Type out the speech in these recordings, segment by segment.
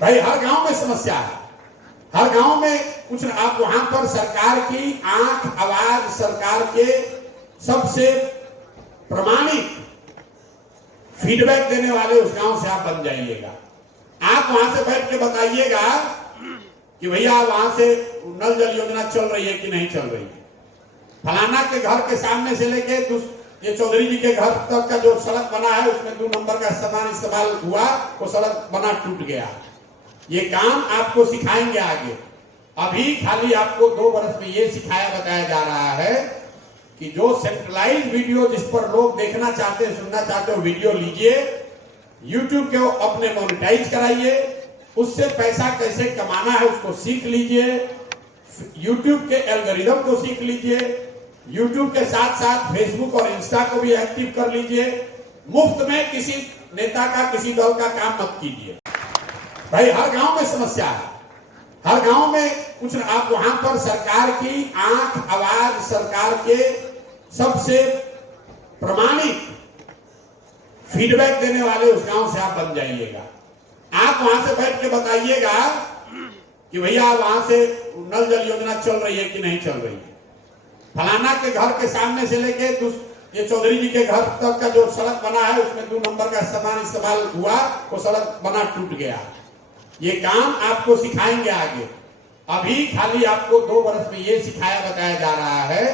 भाई हर गांव में समस्या है, हर गांव में कुछ आप वहां पर सरकार की आंख आवाज, सरकार के सबसे प्रमाणिक फीडबैक देने वाले उस गांव से आप बन जाइएगा। आप वहां से बैठ के बताइएगा कि भैया वहां से नल जल योजना चल रही है कि नहीं चल रही है। फलाना के घर के सामने से लेके ये चौधरी जी के घर तक का जो सड़क बना है उसमें 2 नंबर का इस्तेमाल हुआ, वो सड़क बना टूट गया। ये काम आपको सिखाएंगे आगे। अभी खाली आपको 2 वर्ष में ये सिखाया बताया जा रहा है कि जो सेंट्रलाइज वीडियो जिस पर लोग देखना चाहते हैं, सुनना चाहते हो, वीडियो लीजिए, यूट्यूब के अपने मोनेटाइज कराइए, उससे पैसा कैसे कमाना है उसको सीख लीजिए, यूट्यूब के एल्गोरिदम को सीख लीजिए, यूट्यूब के साथ साथ फेसबुक और इंस्टा को भी एक्टिव कर लीजिए। मुफ्त में किसी नेता का, किसी दल का काम मत कीजिए। भाई हर गांव में समस्या है, हर गांव में कुछ आप वहां पर सरकार की आंख आवाज, सरकार के सबसे प्रमाणिक फीडबैक देने वाले उस गांव से आप बन जाइएगा। आप वहां से बैठ के बताइएगा कि भैया वहां से नल जल योजना चल रही है कि नहीं चल रही है। फलाना के घर के सामने से लेके ये चौधरी जी के घर तक का जो सड़क बना है उसमें 2 नंबर का इस्तेमाल हुआ, वो सड़क बना टूट गया। ये काम आपको सिखाएंगे आगे। अभी खाली आपको 2 वर्ष में ये सिखाया बताया जा रहा है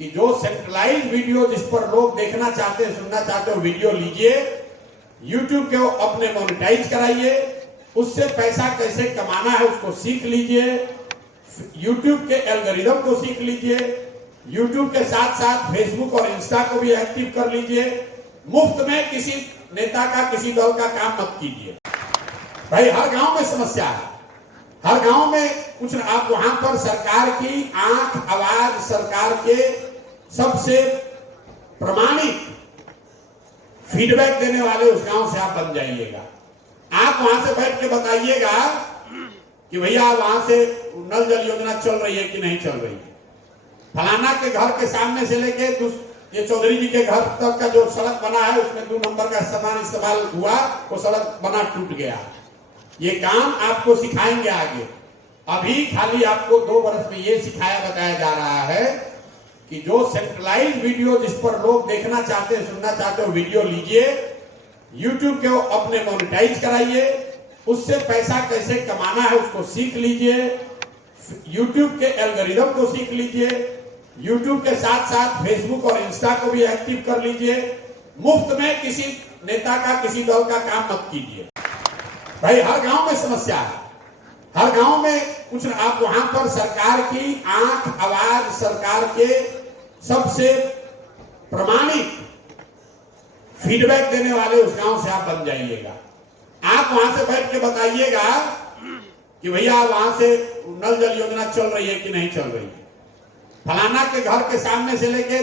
कि जो सेंट्रलाइज वीडियो जिस पर लोग देखना चाहते हैं, सुनना चाहते हो, वीडियो लीजिए, यूट्यूब के अपने मोनेटाइज कराइए, उससे पैसा कैसे कमाना है उसको सीख लीजिए, यूट्यूब के एल्गोरिदम को सीख लीजिए, यूट्यूब के साथ साथ फेसबुक और इंस्टा को भी एक्टिव कर लीजिए। मुफ्त में किसी नेता का, किसी दल का काम मत कीजिए। भाई हर गांव में समस्या है, हर गांव में कुछ आप वहां पर सरकार की आंख आवाज, सरकार के सबसे प्रमाणिक फीडबैक देने वाले उस गांव से आप बन जाइएगा। आप वहां से बैठ के बताइएगा कि भैया वहां से नल जल योजना चल रही है कि नहीं चल रही है। फलाना के घर के सामने से लेके ये चौधरी जी के घर तक का जो सड़क बना है उसमें 2 नंबर का इस्तेमाल हुआ, वो सड़क बना टूट गया। ये काम आपको सिखाएंगे आगे। अभी खाली आपको 2 वर्ष में ये सिखाया बताया जा रहा है कि जो सेंट्रलाइज वीडियो जिस पर लोग देखना चाहते हैं, सुनना चाहते हो, वीडियो लीजिए, यूट्यूब के अपने मोनेटाइज कराइए, उससे पैसा कैसे कमाना है उसको सीख लीजिए, यूट्यूब के एल्गोरिदम को सीख लीजिए, यूट्यूब के साथ साथ फेसबुक और इंस्टा को भी एक्टिव कर लीजिए। मुफ्त में किसी नेता का, किसी दल का काम मत कीजिए। भाई हर गांव में समस्या है, हर गांव में कुछ आप वहां पर सरकार की आंख आवाज, सरकार के सबसे प्रमाणिक फीडबैक देने वाले उस गांव से आप बन जाइएगा। आप वहां से बैठ के बताइएगा कि भैया वहां से नल जल योजना चल रही है कि नहीं चल रही है। फलाना के घर के सामने से लेके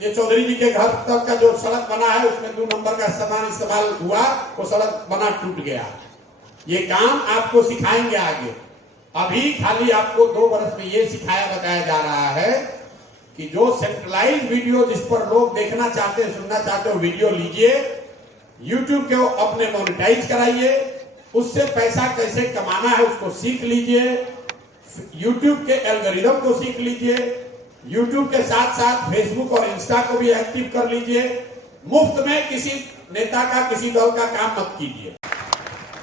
ये चौधरी जी के घर तक का जो सड़क बना है उसमें 2 नंबर का इस्तेमाल हुआ, वो सड़क बना टूट गया। ये काम आपको सिखाएंगे आगे। अभी खाली आपको 2 वर्ष में ये सिखाया बताया जा रहा है कि जो सेंट्रलाइज वीडियो जिस पर लोग देखना चाहते हैं, सुनना चाहते हो, वीडियो लीजिए, यूट्यूब के अपने मोनेटाइज कराइए, उससे पैसा कैसे कमाना है उसको सीख लीजिए, यूट्यूब के एल्गोरिदम को सीख लीजिए, यूट्यूब के साथ साथ फेसबुक और इंस्टा को भी एक्टिव कर लीजिए। मुफ्त में किसी नेता का, किसी दल का काम मत कीजिए।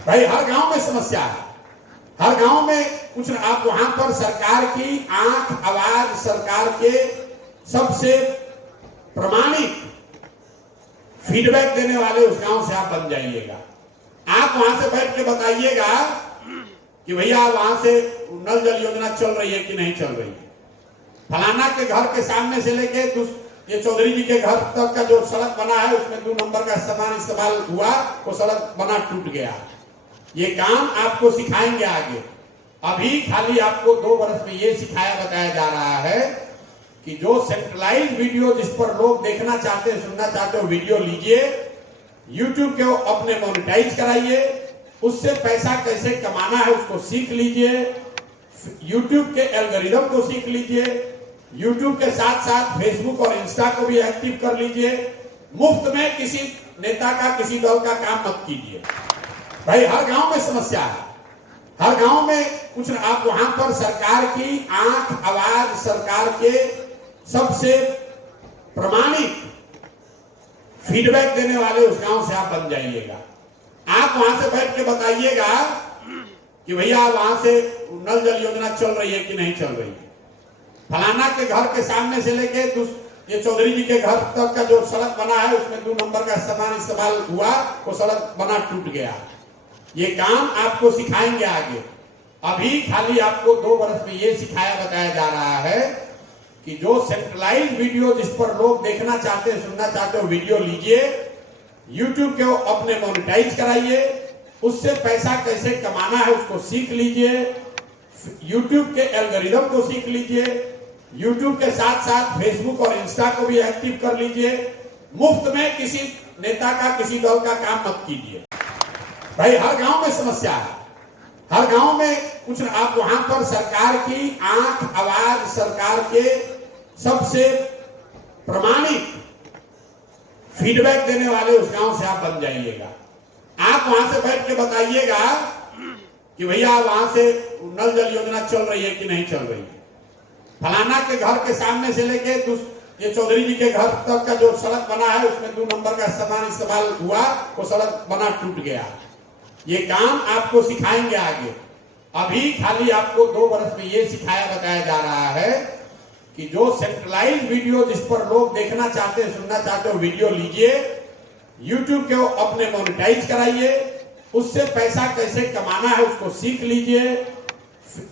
भाई हर गांव में समस्या है, हर गांव में कुछ आप वहां पर सरकार की आंख आवाज, सरकार के सबसे प्रमाणिक फीडबैक देने वाले उस गांव से आप बन जाइएगा। आप वहां से बैठ के बताइएगा कि भैया वहां से नल जल योजना चल रही है कि नहीं चल रही है। फलाना के घर के सामने से लेके ये चौधरी जी के घर तक का जो सड़क बना है उसमें 2 नंबर का इस्तेमाल हुआ, वो सड़क बना टूट गया। ये काम आपको सिखाएंगे आगे। अभी खाली आपको 2 वर्ष में ये सिखाया बताया जा रहा है कि जो सेंट्रलाइज वीडियो जिस पर लोग देखना चाहते हैं, सुनना चाहते हो, वीडियो लीजिए, यूट्यूब के अपने मोनेटाइज कराइए, उससे पैसा कैसे कमाना है उसको सीख लीजिए, यूट्यूब के एल्गोरिदम को सीख लीजिए, यूट्यूब के साथ साथ फेसबुक और इंस्टा को भी एक्टिव कर लीजिए। मुफ्त में किसी नेता का, किसी दल का काम मत कीजिए। भाई हर गांव में समस्या है, हर गांव में कुछ आप वहां पर सरकार की आंख, आवाज, सरकार के सबसे प्रमाणिक फीडबैक देने वाले उस गांव से आप बन जाइएगा। आप वहां से बैठ के बताइएगा कि भैया वहां से नल जल योजना चल रही है कि नहीं चल रही है। फलाना के घर के सामने से लेके ये चौधरी जी के घर तक का जो सड़क बना है उसमें 2 नंबर का सामान इस्तेमाल हुआ, वो सड़क बना टूट गया। ये काम आपको सिखाएंगे आगे। अभी खाली आपको 2 वर्ष में ये सिखाया बताया जा रहा है कि जो सेंट्रलाइज वीडियो जिस पर लोग देखना चाहते हैं, सुनना चाहते हो, वीडियो लीजिए, यूट्यूब के अपने मोनेटाइज कराइए, उससे पैसा कैसे कमाना है उसको सीख लीजिए, यूट्यूब के एल्गोरिदम को सीख लीजिए, यूट्यूब के साथ साथ फेसबुक और इंस्टा को भी एक्टिव कर लीजिए। मुफ्त में किसी नेता का, किसी दल का काम मत कीजिए। भाई हर गांव में समस्या है, हर गांव में कुछ आप वहां पर सरकार की आंख, आवाज, सरकार के सबसे प्रमाणिक फीडबैक देने वाले उस गांव से आप बन जाइएगा। आप वहां से बैठ के बताइएगा कि भैया वहां से नल जल योजना चल रही है कि नहीं चल रही है। फलाना के घर के सामने से लेके ये चौधरी जी के घर तक का जो सड़क बना है उसमें 2 नंबर का सामान इस्तेमाल हुआ, वो सड़क बना टूट गया। ये काम आपको सिखाएंगे आगे। अभी खाली आपको 2 वर्ष में ये सिखाया बताया जा रहा है कि जो सेंट्रलाइज वीडियो जिस पर लोग देखना चाहते हैं, सुनना चाहते हो, वीडियो लीजिए, यूट्यूब के अपने मोनेटाइज कराइए, उससे पैसा कैसे कमाना है उसको सीख लीजिए,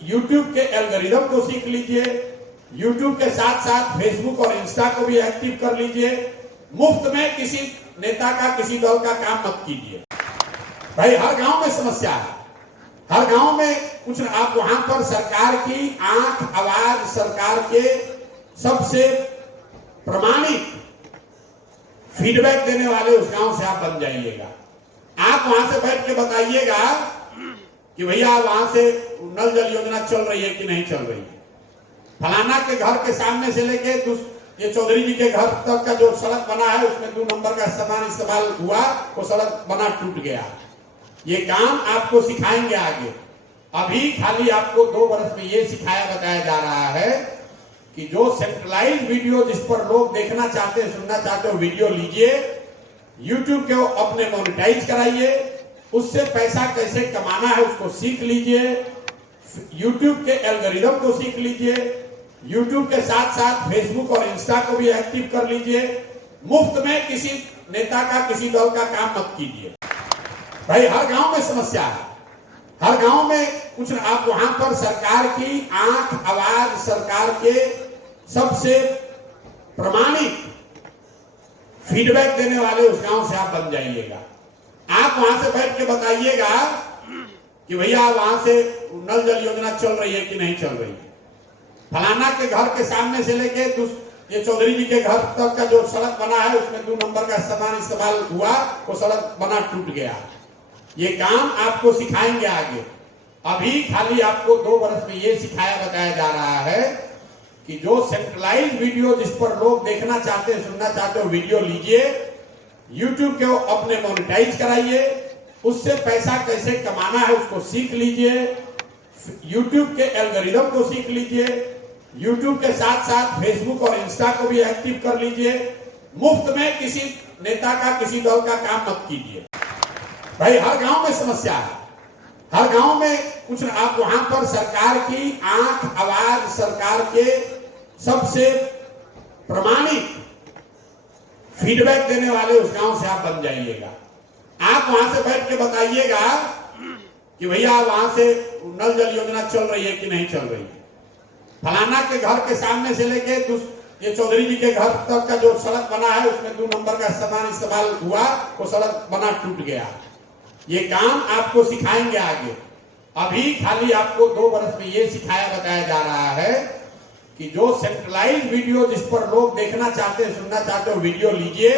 यूट्यूब के एल्गोरिदम को सीख लीजिए, यूट्यूब के साथ साथ फेसबुक और इंस्टा को भी एक्टिव कर लीजिए। मुफ्त में किसी नेता का, किसी दल का काम मत कीजिए। भाई हर गांव में समस्या है, हर गांव में कुछ आप वहां पर सरकार की आंख, आवाज, सरकार के सबसे प्रमाणिक फीडबैक देने वाले उस गांव से आप बन जाइएगा। आप वहां से बैठ के बताइएगा कि भैया वहां से नल जल योजना चल रही है कि नहीं चल रही है। फलाना के घर के सामने से लेके ये चौधरी जी के घर तक का जो सड़क बना है उसमें 2 नंबर का सामान इस्तेमाल हुआ, वो सड़क बना टूट गया। ये काम आपको सिखाएंगे आगे। अभी खाली आपको 2 वर्ष में ये सिखाया बताया जा रहा है कि जो सेंट्रलाइज वीडियो जिस पर लोग देखना चाहते हैं, सुनना चाहते हो, वीडियो लीजिए, यूट्यूब के अपने मोनेटाइज कराइए, उससे पैसा कैसे कमाना है उसको सीख लीजिए, यूट्यूब के एल्गोरिदम को सीख लीजिए, यूट्यूब के साथ साथ फेसबुक और इंस्टा को भी एक्टिव कर लीजिए। मुफ्त में किसी नेता का, किसी दल का काम मत कीजिए। भाई हर गांव में समस्या है, हर गांव में कुछ आप वहां पर सरकार की आंख, आवाज, सरकार के सबसे प्रमाणिक फीडबैक देने वाले उस गांव से आप बन जाइएगा। आप वहां से बैठ के बताइएगा कि भैया वहां से नल जल योजना चल रही है कि नहीं चल रही है। फलाना के घर के सामने से लेके ये चौधरी जी के घर तक का जो सड़क बना है उसमें 2 नंबर का सामान इस्तेमाल हुआ, वो सड़क बना टूट गया। ये काम आपको सिखाएंगे आगे। अभी खाली आपको 2 वर्ष में ये सिखाया बताया जा रहा है कि जो सेंट्रलाइज वीडियो जिस पर लोग देखना चाहते हैं, सुनना चाहते हो, वीडियो लीजिए, यूट्यूब के अपने मोनेटाइज कराइए, उससे पैसा कैसे कमाना है उसको सीख लीजिए, यूट्यूब के एल्गोरिदम को सीख लीजिए, यूट्यूब के साथ साथ फेसबुक और इंस्टा को भी एक्टिव कर लीजिए। मुफ्त में किसी नेता का, किसी दल का काम मत कीजिए। भाई हर गांव में समस्या है, हर गांव में कुछ आप वहां पर सरकार की आंख, आवाज, सरकार के सबसे प्रमाणिक फीडबैक देने वाले उस गांव से आप बन जाइएगा। आप वहां से बैठ के बताइएगा कि भैया वहां से नल जल योजना चल रही है कि नहीं चल रही है। फलाना के घर के सामने से लेके ये चौधरी जी के घर तक का जो सड़क बना है उसमें 2 नंबर का सामान इस्तेमाल हुआ, वो सड़क बना टूट गया। ये काम आपको सिखाएंगे आगे। अभी खाली आपको 2 वर्ष में ये सिखाया बताया जा रहा है कि जो सेंट्रलाइज वीडियो जिस पर लोग देखना चाहते हैं, सुनना चाहते हो, वीडियो लीजिए,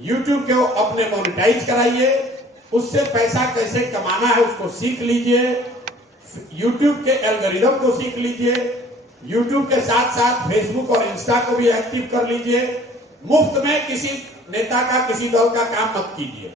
यूट्यूब के अपने मोनेटाइज कराइए, उससे पैसा कैसे कमाना है उसको सीख लीजिए, यूट्यूब के एल्गोरिदम को सीख लीजिए, यूट्यूब के साथ साथ फेसबुक और इंस्टा को भी एक्टिव कर लीजिए। मुफ्त में किसी नेता का, किसी दल का काम मत कीजिए।